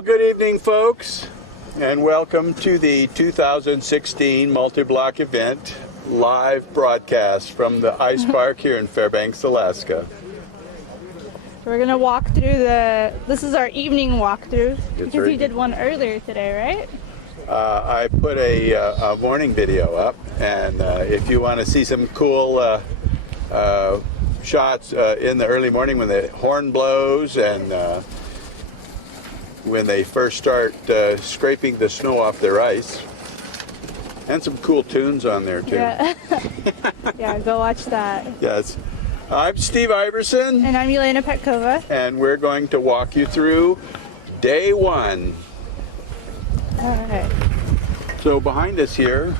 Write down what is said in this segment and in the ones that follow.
Well, good evening, folks, and welcome to the 2016 multi-block event live broadcast from the Ice Park here in Fairbanks, Alaska. We're gonna walk through this is our evening walkthrough because right. you did one earlier today, right? I put a morning video up, and if you want to see some cool shots in the early morning when the horn blows and when they first start scraping the snow off their ice, and some cool tunes on there too. Yeah, yeah, go watch that. Yes. I'm Steve Iverson. And I'm Elena Petkova. And we're going to walk you through day one. All right. So behind us here,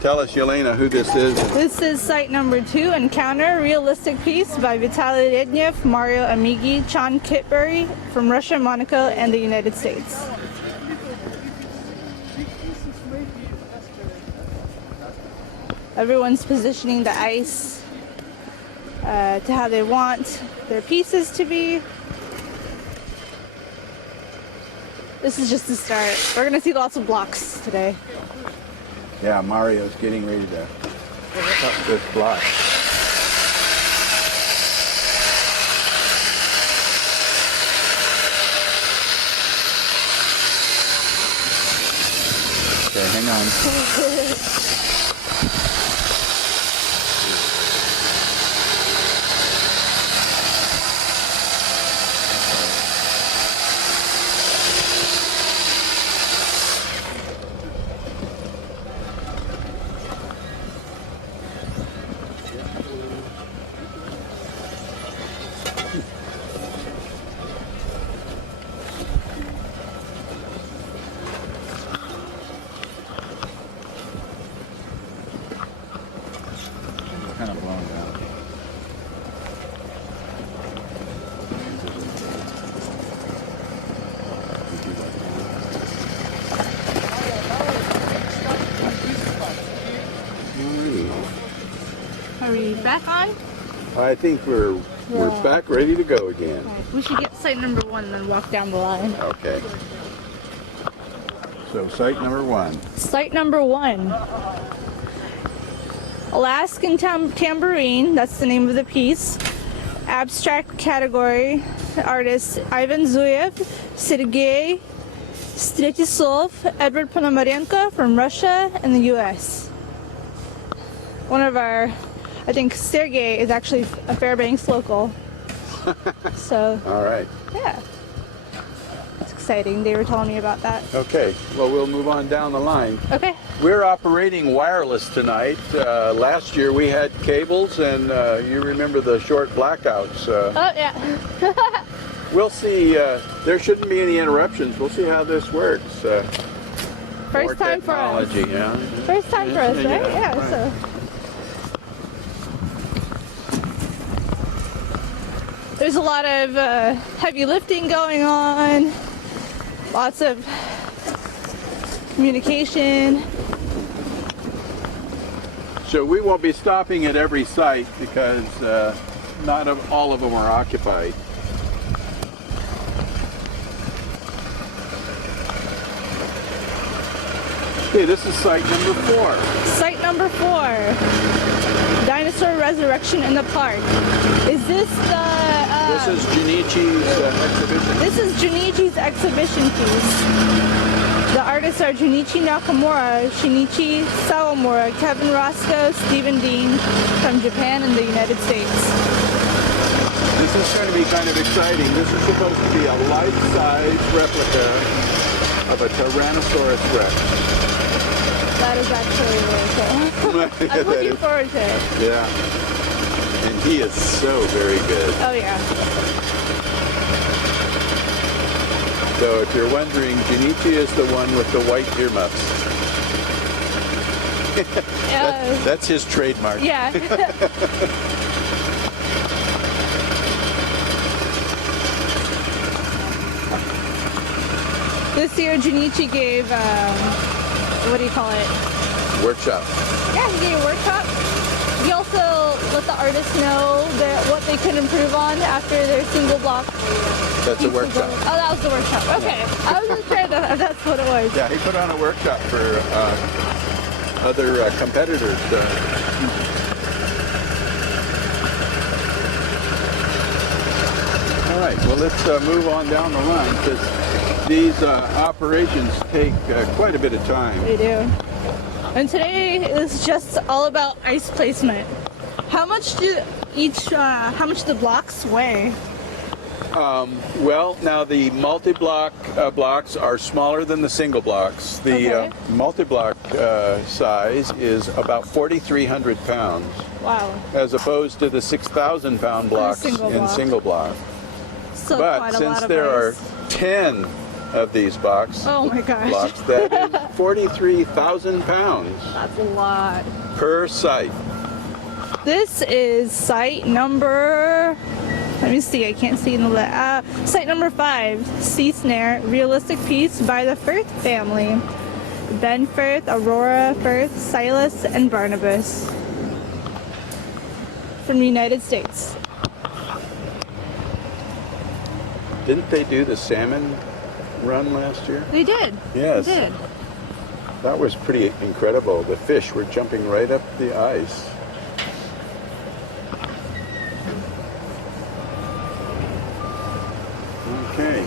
tell us, Elena, who this is. This is site number 2, Encounter, realistic piece by Vitaly Lednev, Mario Amigi, John Kitbury from Russia, Monaco, and the United States. Everyone's positioning the ice to how they want their pieces to be. This is just the start. We're gonna see lots of blocks today. Yeah, Mario's getting ready to cut this block. Okay, hang on. Kind of blown down. Are we back on? I think we're back ready to go again. Right. We should get site number 1 and then walk down the line. Okay. So site number 1. Site number 1. Alaskan Tambourine, that's the name of the piece. Abstract category, artists Ivan Zuyev, Sergei Stretisov, Edward Ponomarenko from Russia and the US. One of our, I think Sergei is actually a Fairbanks local. So, All right. yeah. It's exciting. They were telling me about that. Okay. Well, we'll move on down the line. Okay. We're operating wireless tonight. Last year we had cables, and you remember the short blackouts. Oh, yeah. We'll see. There shouldn't be any interruptions. We'll see how this works. First time for us. Technology, yeah. First time for us, right? Yeah, right. so. There's a lot of heavy lifting going on, lots of communication. So we won't be stopping at every site because not all of them are occupied. Okay, this is site number 4. Site number 4, Dinosaur Resurrection in the Park. Is this the... This is Junichi's exhibition. This is Junichi's exhibition piece. The artists are Junichi Nakamura, Shinichi Sawamura, Kevin Roscoe, Stephen Dean from Japan and the United States. This is going to be kind of exciting. This is supposed to be a life-size replica of a Tyrannosaurus Rex. That is actually really cool. I'm looking forward to it. Yeah. And he is so very good. Oh yeah. So if you're wondering, Junichi is the one with the white earmuffs. That's his trademark. Yeah. This year Junichi gave, what do you call it? Workshop. Yeah, he gave a workshop. He also let the artists know what they can improve on after their single block? That's a pieces workshop. of- Oh, that was the workshop. Okay. I wasn't sure if that's what it was. Yeah, he put on a workshop for other competitors. All right, well, let's move on down the line because these operations take quite a bit of time. They do. And today is just all about ice placement. How much do the blocks weigh? Well, now the multi-block blocks are smaller than the single blocks. The Okay. multi-block size is about 4,300 pounds, Wow. as opposed to the 6,000-pound blocks single in block. single block. Still But quite a since lot of there are ice. 10 of these blocks, Oh my gosh. that is 43,000 pounds That's a lot. per site. This is site number, let me see, I can't see in the site number 5, Sea Snare, realistic piece by the Firth family. Ben Firth, Aurora Firth, Silas, and Barnabas. From the United States. Didn't they do the salmon run last year? They did. Yes. They did. That was pretty incredible. The fish were jumping right up the ice. Okay.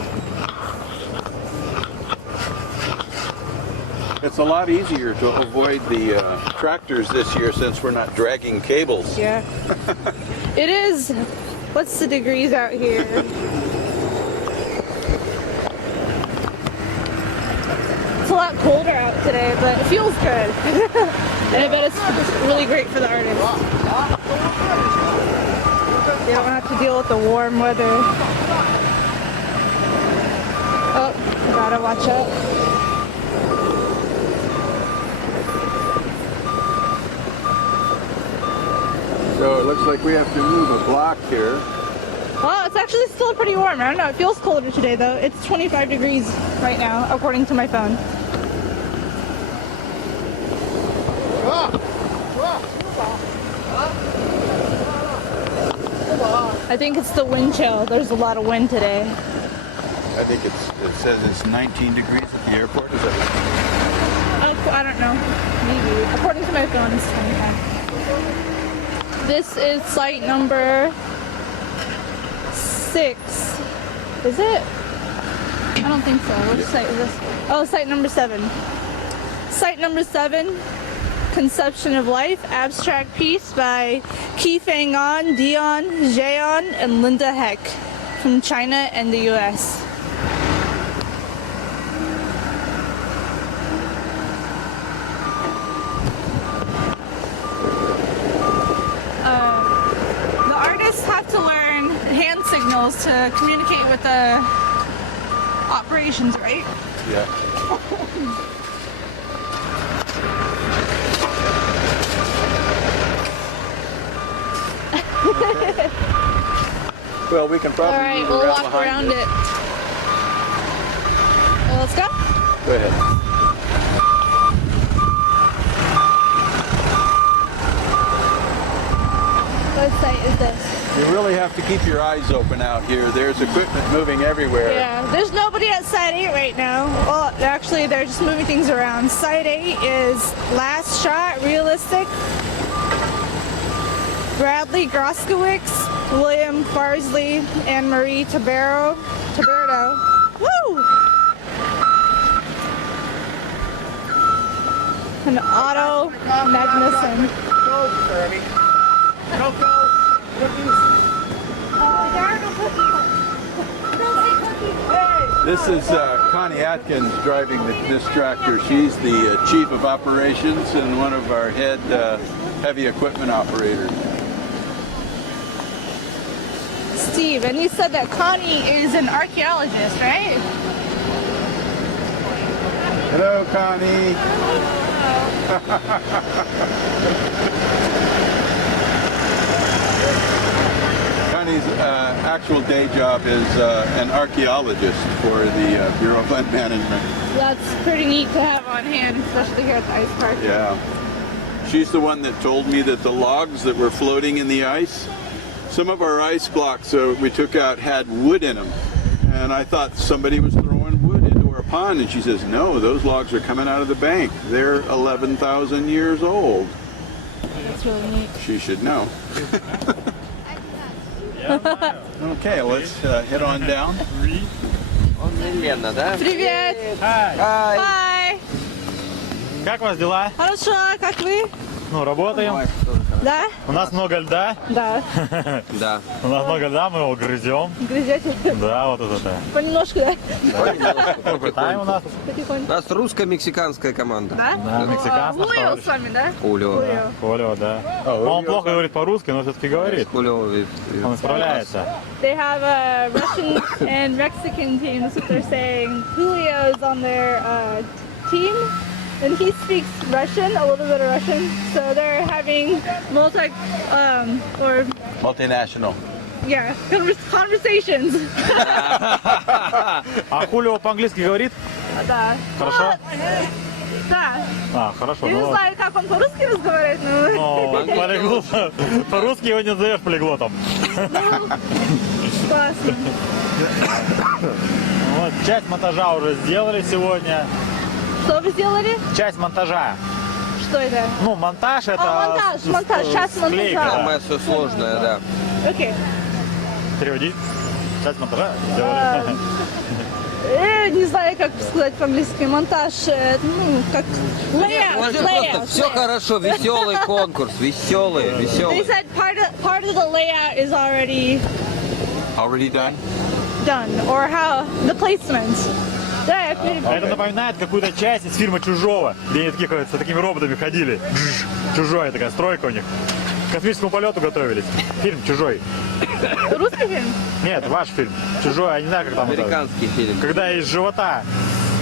It's a lot easier to avoid the tractors this year since we're not dragging cables. Yeah. It is. What's the degrees out here? It's a lot colder out today, but it feels good. And I bet it's really great for the artists. They don't have to deal with the warm weather. Oh, gotta watch out. So it looks like we have to move a block here. Well, it's actually still pretty warm. I don't know. It feels colder today, though. It's 25 degrees right now, according to my phone. I think it's the wind chill. There's a lot of wind today. I think it says it's 19 degrees at the airport. Is that Oh, I don't know. Maybe. According to my phone, it's 25. This is site number 6. Is it? I don't think so. Which site is this? Oh, site number 7. Site number 7, Conception of Life, abstract piece by Ki Fang An, Dion, Jeon, and Linda Heck from China and the US. The artists have to learn hand signals to communicate with the operations, right? Yeah. Well, we can probably All right, move we'll around walk behind around this. it. Well, let's go. Go ahead. What site is this? You really have to keep your eyes open out here. There's equipment moving everywhere. Yeah, there's nobody at site 8 right now. Well, actually, they're just moving things around. Site 8 is Last Shot, Realistic, Bradley Groskowicz, William Farsley, and Marie Taberto. Woo! And Otto Magnuson. Go, Kirby. Go, go. Cookies. There are no cookies. Don't say cookies. This is Connie Atkins driving this tractor. She's the chief of operations and one of our head heavy equipment operators. Steve, and you said that Connie is an archaeologist, right? Hello, Connie. Connie's actual day job is an archaeologist for the Bureau of Land Management. That's pretty neat to have on hand, especially here at the ice park. Yeah. She's the one that told me that the logs that were floating in the ice, some of our ice blocks we took out had wood in them. And I thought somebody was throwing wood into our pond, and she says, no, those logs are coming out of the bank. They're 11,000 years old. That's really neat. She should know. Okay, let's head on down. Лена, да? Привет! Hi. Hi! Как у вас дела? Хорошо, как вы? Ну, работаем. Да? У нас много льда. Да. Да. У нас много льда, мы его грызем. Грызете? Да, вот это. Понемножку, да? Пытаем у нас. У Потихоньку. нас русско-мексиканская команда. Да? Да, мексиканский Julio товарищ. с вами, да? Хулио. Julio. Холио, да. Он плохо говорит по-русски, но все-таки говорит. Хулио. Он справляется. They have Russian and Mexican teams, what they're saying. Julio is on their team, and he speaks Russian, a little bit of Russian. So they're having Multinational. conversations. А Хулио по-английски говорит? Да. Хорошо? Да. А, хорошо. Я не Ну, знаю, как он по-русски разговаривает, но ну, полиглот. По-русски его не назовешь полиглотом. классно. Вот, часть монтажа уже сделали сегодня. Что вы сделали? Часть монтажа. Что это? Ну, монтаж это... Монтаж, сейчас склейка. монтаж. Самое все сложное, да. Окей. Переводи. Часть монтажа сделали. Не знаю, как сказать по-английски. Монтаж, как layout. Все хорошо, веселый конкурс, веселый, They веселый. said part of the layout is already Already done? done, or how the placement. Да, я Это напоминает какую-то часть из фильма «Чужого», где они такие, с такими роботами ходили. Чужой, такая стройка у них. К космическому полету готовились. Фильм «Чужой». Русский фильм? Нет, ваш фильм. «Чужой», я не знаю, как там это. Американский фильм. Когда из живота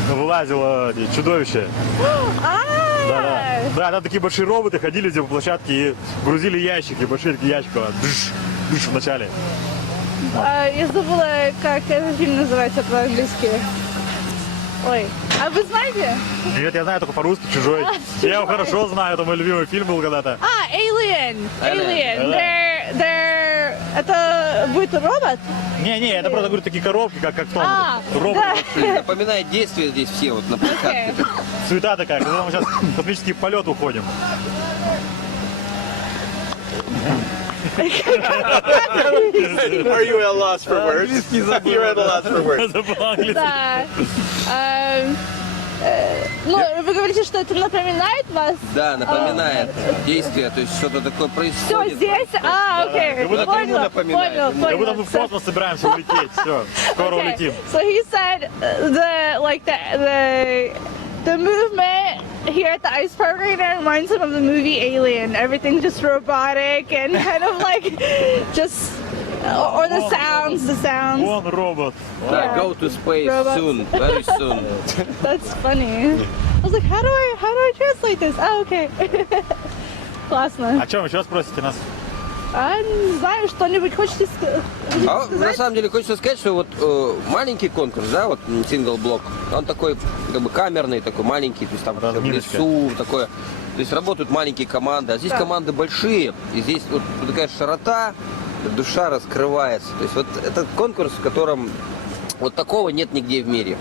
вылазило чудовище. Да, там такие большие роботы ходили здесь по площадке и грузили ящики, большие такие ящики. В начале. Я забыла, как этот фильм называется по-английски. Ой, а вы знаете? Нет, я знаю только по-русски «Чужой». Я его хорошо знаю, это мой любимый фильм был когда-то. Alien. Это будет робот? Не, это просто, говорю, такие коробки, как в том роботе. Да. Напоминает действия здесь все вот на площадке. Окей. Суета такая, когда мы сейчас в космический полет уходим. Are you at a loss for words? You're at a loss for words. Это по-английски. Да. Ну, вы говорите, что это напоминает вас? Да, напоминает действие, то есть что-то такое Все происходит. здесь? Окей. Как будто ему напоминает. Как будто мы в космос собираемся улететь. Все, скоро Okay. улетим. So he said the movement here at the ice park right now reminds him of the movie Alien. Everything's just robotic and kind of like just or the sounds. Вон робот. Да, go to space Robots. soon, very soon. That's funny. I was like, how do I translate this? Oh, okay. Классно. О чем еще спросите нас? Не знаю, что-нибудь хочете А на сказать? самом деле хочется сказать, что вот маленький конкурс, да, вот сингл-блок, он такой как бы камерный, такой маленький, то есть там всё в Разминочка. лесу, такое. То есть работают маленькие команды, а здесь Да. команды большие, и здесь вот такая широта, душа раскрывается. То есть вот этот конкурс, в котором вот такого нет нигде в мире.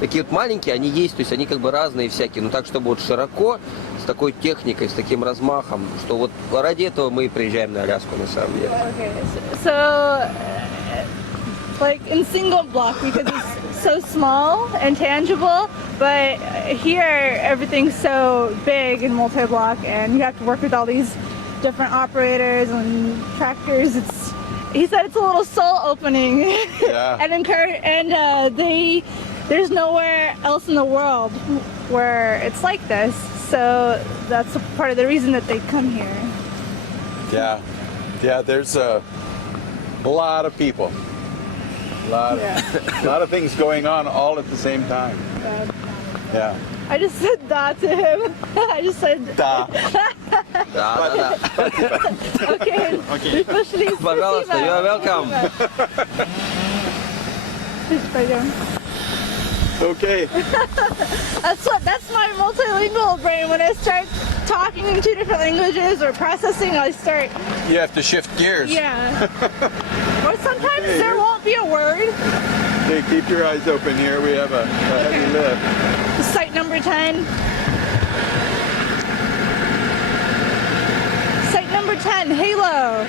Такие вот маленькие, они есть, то есть они как бы разные всякие, но так, чтобы вот широко, с такой техникой, с таким размахом, что вот ради этого мы и приезжаем на Аляску на самом деле. Okay, so like in single block because it's so small and tangible, but here everything's so big in multi-block and you have to work with all these different operators and tractors. He said it's a little soul opening. Yeah. and there's nowhere else in the world where it's like this. So that's a part of the reason that they come here. Yeah, there's a lot of people. A lot of things going on all at the same time. Yeah. I just said that to him. I just said, Da. Да. okay, вы пошли, Пожалуйста, спасибо. you're welcome. Пойдем. Okay. That's my multilingual brain when I start talking in 2 different languages or processing, I start, You have to shift gears. yeah. Or sometimes there won't be a word. Okay, keep your eyes open here. We have a heavy lift. Site number 10. Site number 10, Halo.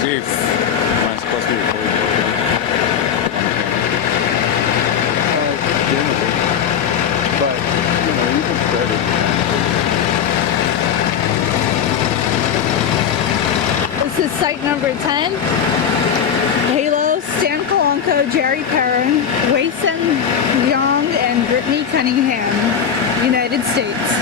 Chief, am I supposed to be But, you know, you can spread it. This is site number 10. Halo, Stan Kalanko, Jerry Perrin, Wei-Sen Young, and Brittany Cunningham, United States.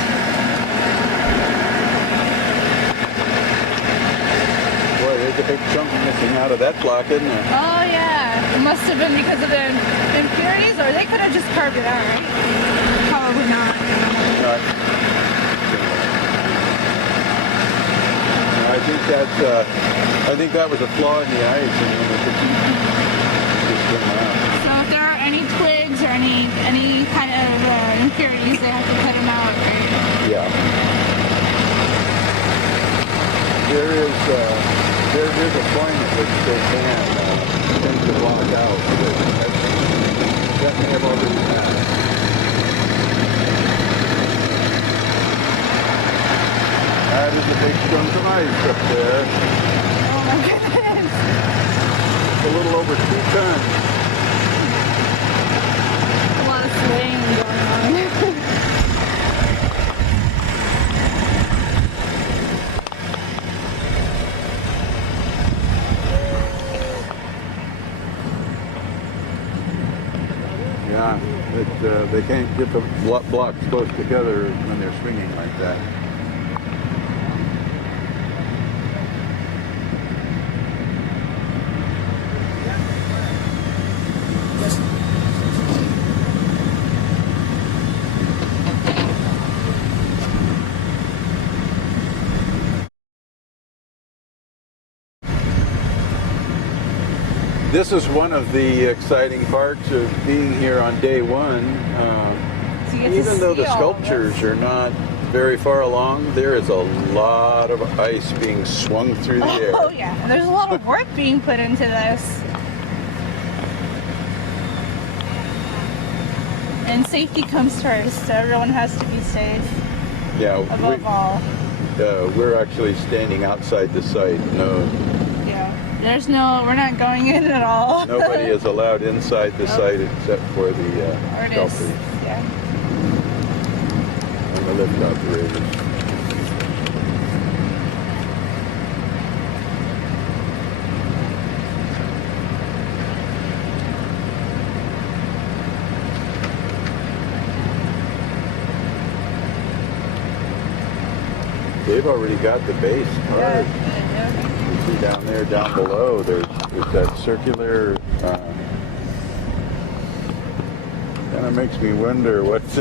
Boy, there's a big chunk missing out of that block, isn't there? Oh yeah, it must have been because of the impurities, or they could have just carved it out, right? Probably not. Right. I think that was a flaw in the ice, and when it just came out. So if there are any twigs or any kind of impurities, they have to cut them out, right? Yeah. There is a point at which they can tend to block out, but that may have already happened. That is a big chunk of ice up there. Oh my goodness. It's a little over 2 tons. A lot of swaying going on. Yeah, they can't get the blocks close together when they're swinging like that. This is one of the exciting parts of being here on day one. So you get to Even though see the all of sculptures this. are not very far along, there is a lot of ice being swung through the air. Oh yeah, and there's a lot of work being put into this. And safety comes first, so everyone has to be safe Yeah, above all. we're actually standing outside the site. No, Yeah. We're not going in at all. nobody is allowed inside the site except for the Artists. sculptors Yeah. and the lift operators. They've already got the base carved. You see down there, down below, there's that circular. Kind of makes me wonder what's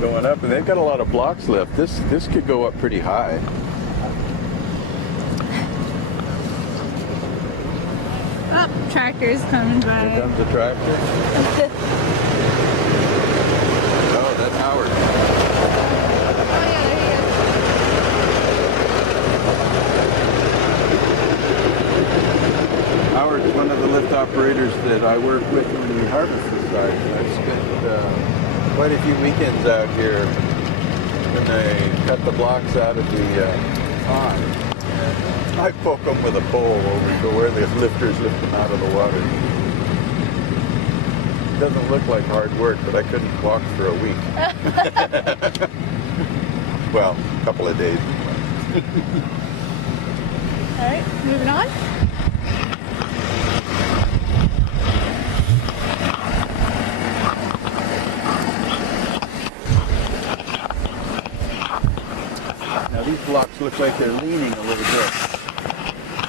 going up. And they've got a lot of blocks left. This could go up pretty high. Oh, tractor's coming by. Here comes the tractor. Oh, that's Howard. Oh yeah, there he is. Howard's one of the lift operators that I work with when we harvest the site. I've spent quite a few weekends out here when they cut the blocks out of the pond. I poke them with a pole over to where the lifters lift them out of the water. Doesn't look like hard work, but I couldn't walk for a week. Well, a couple of days. All right, moving on. Now these blocks look like they're leaning a little bit.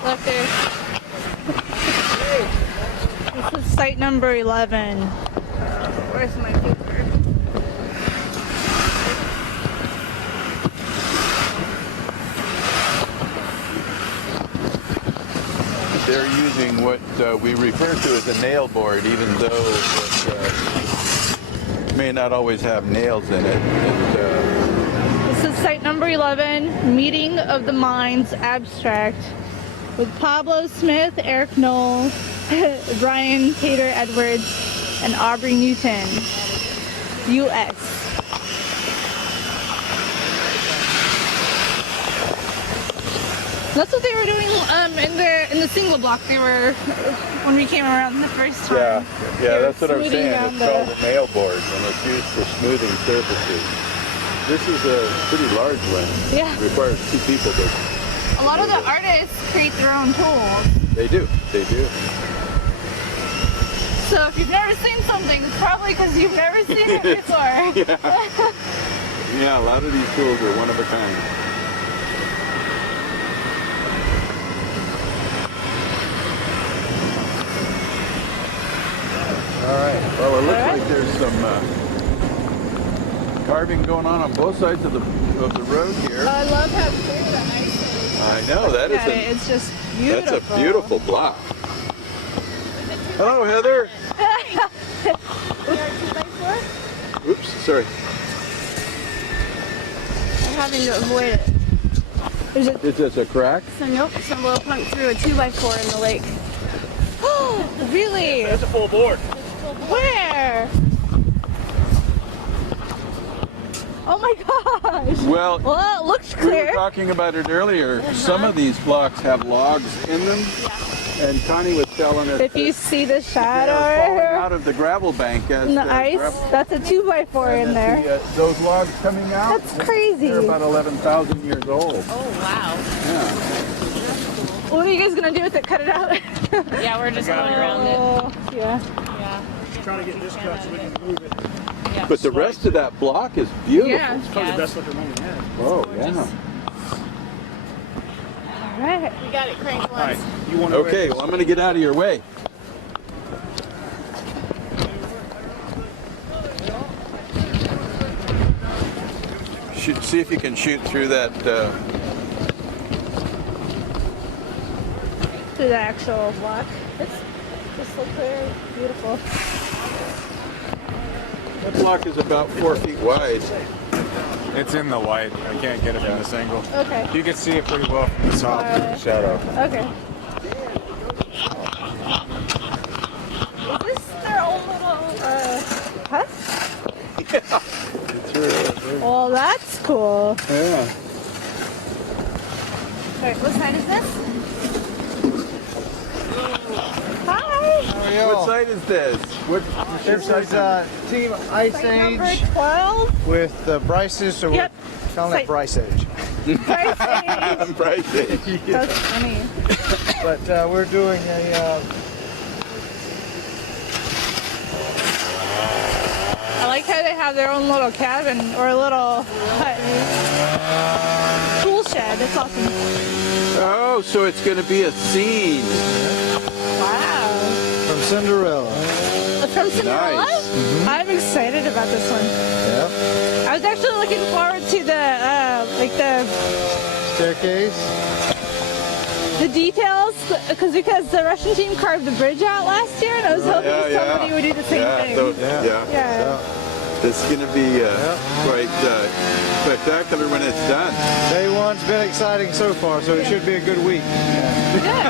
Look there. This is site number 11. Where's my paper? They're using what we refer to as a nail board, even though it may not always have nails in it. This is site number 11, Meeting of the Minds Abstract, with Pablo Smith, Eric Knoll, Brian Tater Edwards, and Aubrey Newton, U.S. That's what they were doing in the single block. They were when we came around the first time. Yeah, that's what I'm smoothing saying. down It's the- called a nail board, and it's used for smoothing surfaces. This is a pretty large one. Yeah. It requires 2 people to. A lot of the artists create their own tools. They do. So if you've never seen something, it's probably because you've never seen it before. Yeah, a lot of these tools are one of a kind. All right. Well, it looks like there's some carving going on both sides of the road here. I love how clear the ice is. I know that Look at it. It's just beautiful. That's a beautiful block. Hello, Heather. Oops, sorry. I'm having to avoid it. Is this a crack? So nope, some little punk threw a 2x4 in the lake. Really? That's a full board. Where? Oh my gosh. Well, Well, it looks we were clear. talking about it earlier. Some of these blocks have logs in them, and Connie was telling us If you that see the they're falling shadow out of the gravel bank as in the the ice, gravel- that's a 2x4 in and there. those logs coming out. That's crazy. They're about 11,000 years old. Oh wow. Yeah. What are you guys gonna do with it? Cut it out? Yeah, we're just going around it. Oh, yeah. Yeah. Trying to get this cut so we can move it. But the rest of that block is beautiful. Yeah. Probably the best looking one we had. Oh, yeah. All right. We got it cranked All right, once. you want to Okay, well, I'm going to get out of your way. See if you can shoot through that. To the actual block. It's just so clear, beautiful. That block is about 4 feet wide. It's in the light. I can't get it from this angle. Okay. You can see it pretty well from the top. Shadow. Okay. Is this their own little hut? Well, that's cool. Yeah. Wait, what side is this? Hi. What site is this? What's your This site? is Team Ice Site number Age 12. with the Bryces, so Yep. we're calling Site- it Bryce Age. Price Age. Price Age. That's funny. But we're doing a I like how they have their own little cabin or a little hut. Tool shed. That's awesome. Oh, so it's going to be a scene. Wow. from Cinderella. From Cinderella? Nice. I'm excited about this one. Yep. I was actually looking forward to the Staircase. the details because the Russian team carved the bridge out last year, and I was hoping somebody would do the same thing. So, Yeah. Yeah. It's going to be quite spectacular when it's done. Day one's been exciting so far, so it should be a good week. Yeah.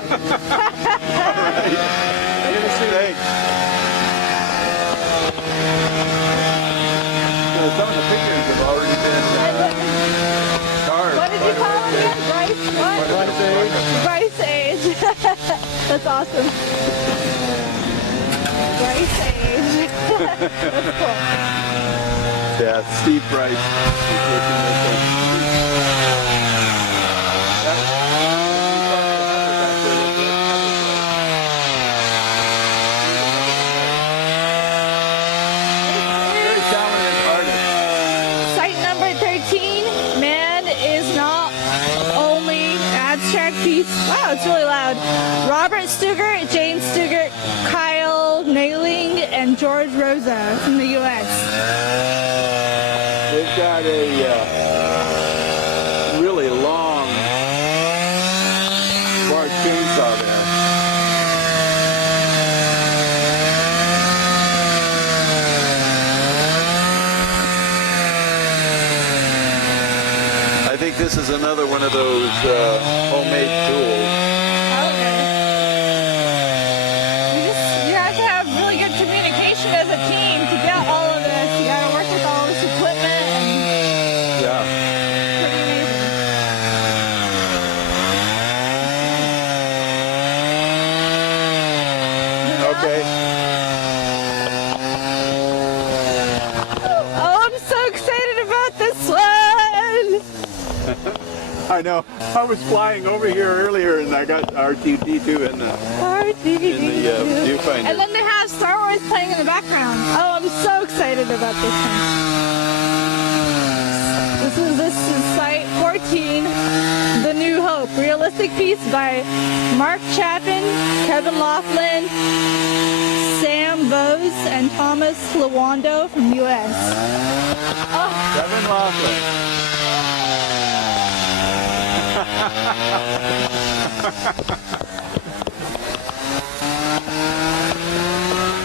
Thanks. Some of the figures have already been carved. What did you call it again? Bryce what? Bryce Age. Bryce Age. That's awesome. Bryce Age. That's cool. Yeah, Steve Bryce is working with them. Very talented artist. Site number 13, man is not only abstract piece. Wow, it's really loud. Robert Stugart, James Stugart, Kyle Nailing, and George Rosa from the U.S. They've got a really long bar chainsaw there. is another one of those homemade tools. Okay. You have to have really good communication as a team to get all of this. You got to work with all this equipment and Yeah. pretty amazing. Okay. Oh, I'm so excited about this one. I know. I was flying over here earlier, and I got R2D2 in the viewfinder. And then they have Star Wars playing in the background. Oh, I'm so excited about this one. This is Site 14, The New Hope. Realistic piece by Mark Chapin, Kevin Laughlin, Sam Bose, and Thomas Lawando from U.S. Kevin Laughlin.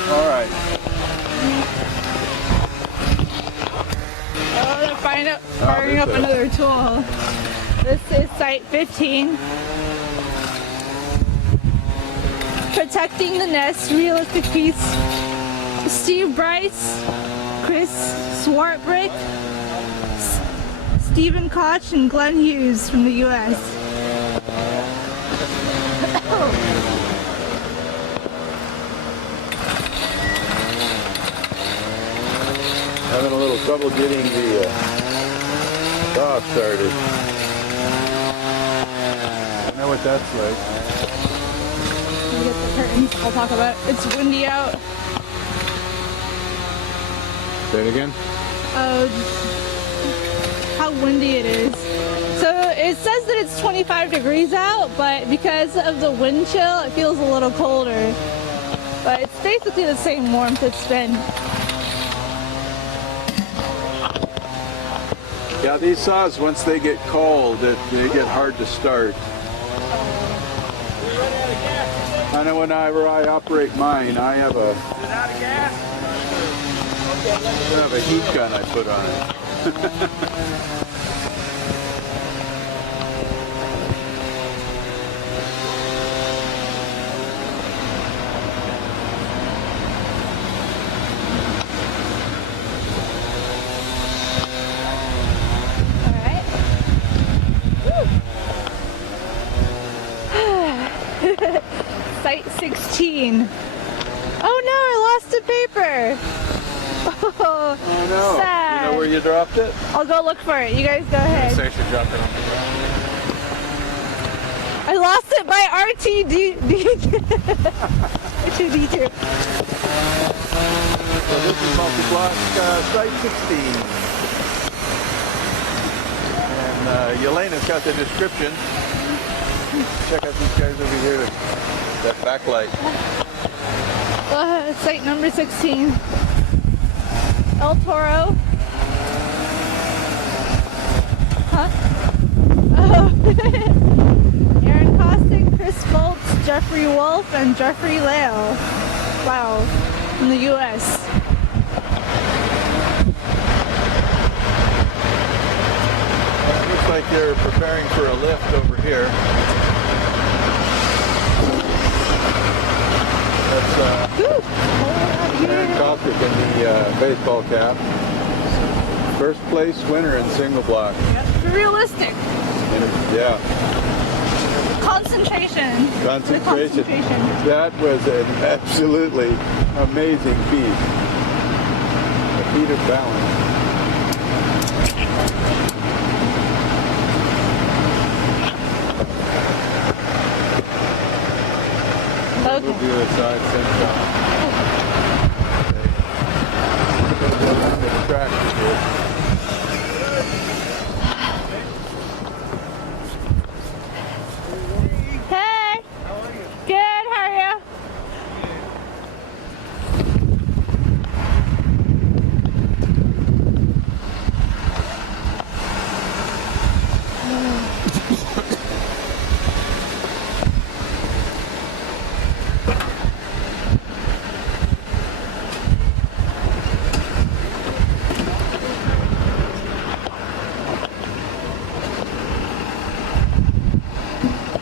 All right. Oh, they're firing up another tool. This is Site 15. Protecting the Nest, realistic piece. Steve Bryce, Chris Swartbrick, Stephen Koch, and Glenn Hughes from the U.S. Having a little trouble getting the saw started. I know what that's like. Let me get the curtains. I'll talk about it. It's windy out. Say it again. How windy it is. So it says that it's 25 degrees out, but because of the wind chill, it feels a little colder. But it's basically the same warmth it's been. Yeah, these saws, once they get cold, they get hard to start. I know whenever I operate mine, I have a heat gun I put on it. Site 16. Oh no, I lost a paper. Oh no. sad. You know where you dropped it? I'll go look for it. You guys go ahead. Say she dropped it on the ground. I lost it by RTD. R2D2. So this is multi-block Site 16. And Yelena's got the description. Check out these guys over here, that backlight. Site number 16. El Toro. Huh? Oh. Aaron Kostick, Chris Foltz, Jeffrey Wolf, and Jeffrey Lale. Wow. From the U.S. Looks like they're preparing for a lift over here. That's Aaron Kostick in the baseball cap. First place winner in single block. Realistic. Yeah. Concentration. Concentration. The concentration. That was an absolutely amazing feat. A feat of balance. Okay. We'll do a side send shot. The tractor here. Hey. Good. How are you?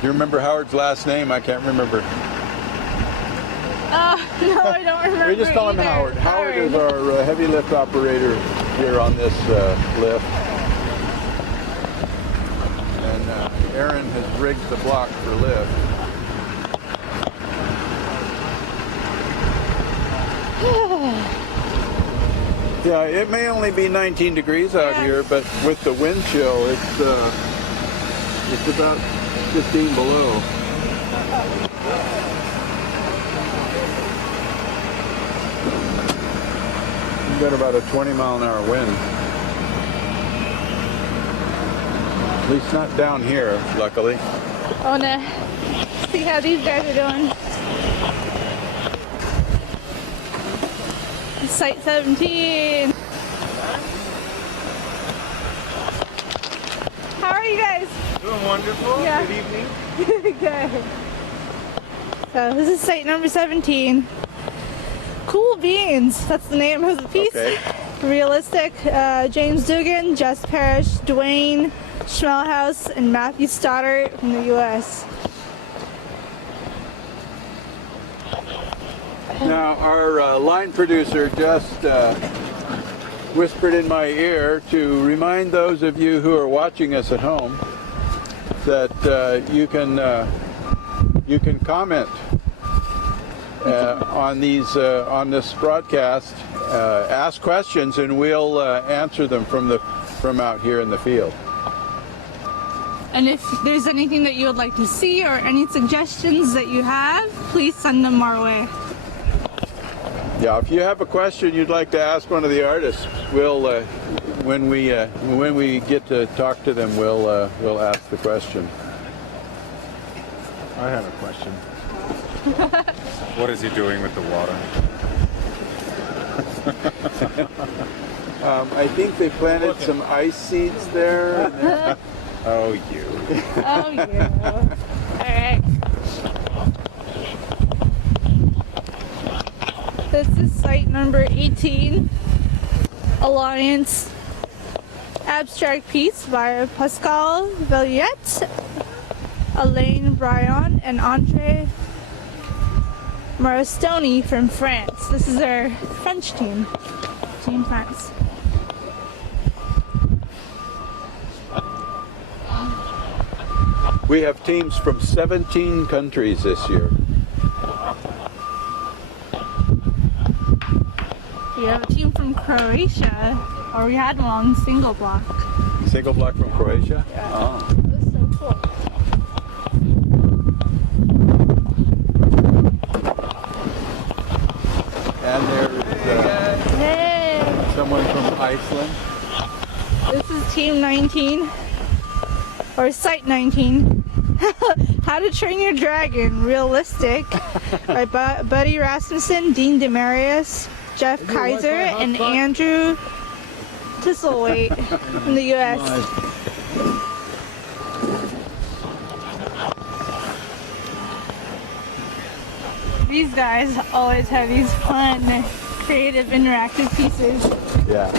you remember Howard's last name? I can't remember. No, I don't remember. We just call him either. Howard. Howard is Howard. our heavy lift operator here on this lift. And Aaron has rigged the block for lift. Yeah, it may only be 19 degrees out here, but with the wind chill, it's about 15 below. We've got about a 20-mile-an-hour wind. At least not down here, luckily. I wanna see how these guys are doing. Site 17. How are you guys? Doing wonderful. Yeah. Good evening. Good. So this is site number 17. Cool Beans. That's the name of the piece. Okay. Realistic. James Dugan, Jess Parrish, Dwayne Schmelhouse, and Matthew Stoddart from the U.S. Now, our line producer just whispered in my ear to remind those of you who are watching us at home that you can comment on this broadcast, ask questions, and we'll answer them from out here in the field. And if there's anything that you would like to see or any suggestions that you have, please send them our way. Yeah, if you have a question you'd like to ask one of the artists, we'll when we get to talk to them, we'll ask the question. I have a question. What is he doing with the water? I think they planted some ice seeds there. And Oh, you. Oh, yeah. All right. This is site number 18, Alliance abstract piece by Pascal Valiette, Alain Brion, and Andre Marastoni from France. This is our French team, Team France. we have teams from 17 countries this year. We have a team from Croatia, or we had one on single block. Single block from Croatia? Yeah. Oh. That's so cool. And there's Hey! someone from Iceland. This is Team 19, or Site 19. How to Train Your Dragon, Realistic, by Buddy Rasmussen, Dean Demarius, Jeff Kaiser, and Andrew Tisselwaite from the U.S. These guys always have these fun, creative, interactive pieces. Yeah.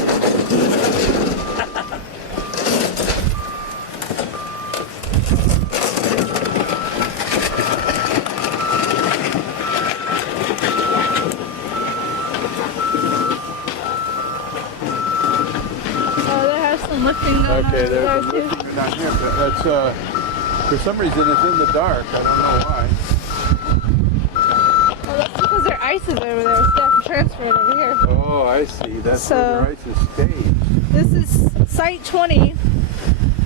Lifting going Okay, on there's there a too. lifting down here, but that's for some reason it's in the dark. I don't know why. Well, that's because their ice is over there. So they have to transfer it over here. Oh, I see. That's So- where the ice is staged. This is Site 20,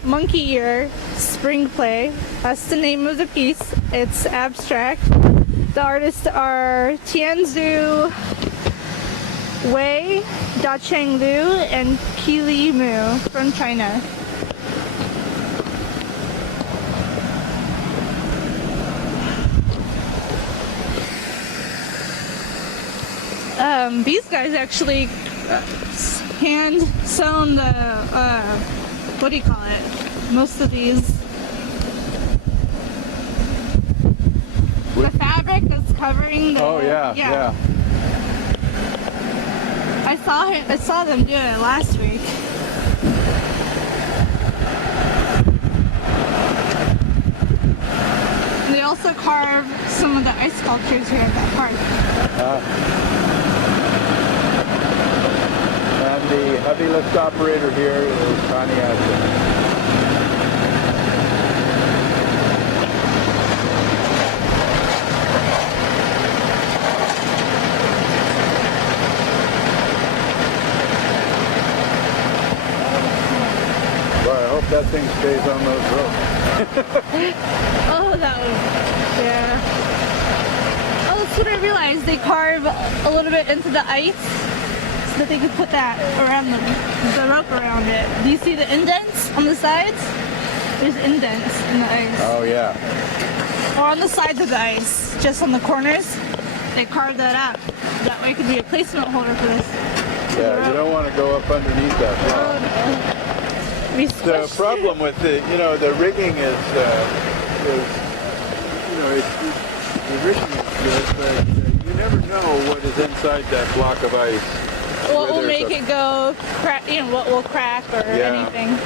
Monkey Ear, Spring Play. That's the name of the piece. It's abstract. The artists are Tianzhu Wei, Dacheng Liu, and Qili Mu from China. These guys actually hand sewn the what do you call it? Most of these. The fabric that's covering the. Oh yeah. I saw them do it last week. carve some of the ice sculptures here at that park. And the heavy lift operator here is Connie Ashton. Well, I hope that thing stays on those ropes. Oh, that was, yeah. Oh, that's what I realized. They carve a little bit into the ice so that they could put that around the rope around it. Do you see the indents on the sides? There's indents in the ice. Oh yeah. Or on the sides of the ice, just on the corners. They carve that out. That way it could be a placement holder for this. Yeah, you don't want to go up underneath that rock. Be The squished. problem with the rigging is the rigging is good, but you never know what is inside that block of ice. What where will there's make it go crack? You know, what will crack or Yeah. anything.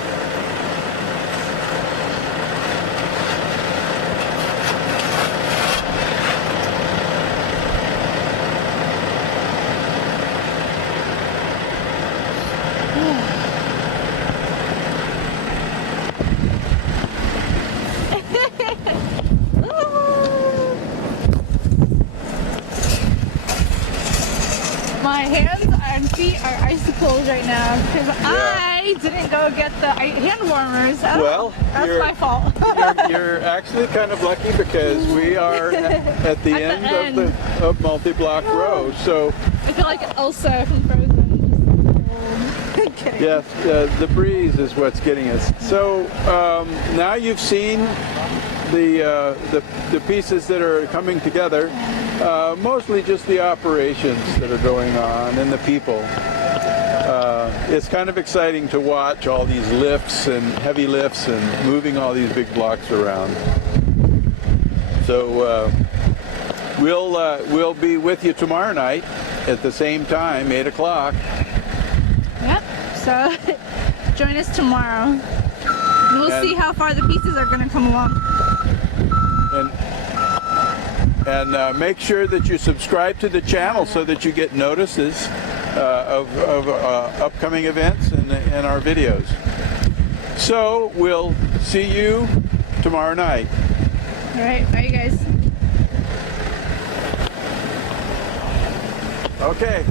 My hands and feet are icicles right now because I didn't go get the hand warmers. Well, That's you're- my fault. You're actually kind of lucky because we are at the end end. of multi-block row. So I feel like Elsa from Frozen. Kidding. yes, the breeze is what's getting us. So now you've seen the pieces that are coming together. Mostly just the operations that are going on and the people. It's kind of exciting to watch all these lifts and heavy lifts and moving all these big blocks around. So we'll be with you tomorrow night at the same time, 8 o'clock. Yep. So join us tomorrow. We'll And- see how far the pieces are going to come along. And make sure that you subscribe to the channel so that you get notices of upcoming events and our videos. So we'll see you tomorrow night. All right. Bye, you guys. Okay.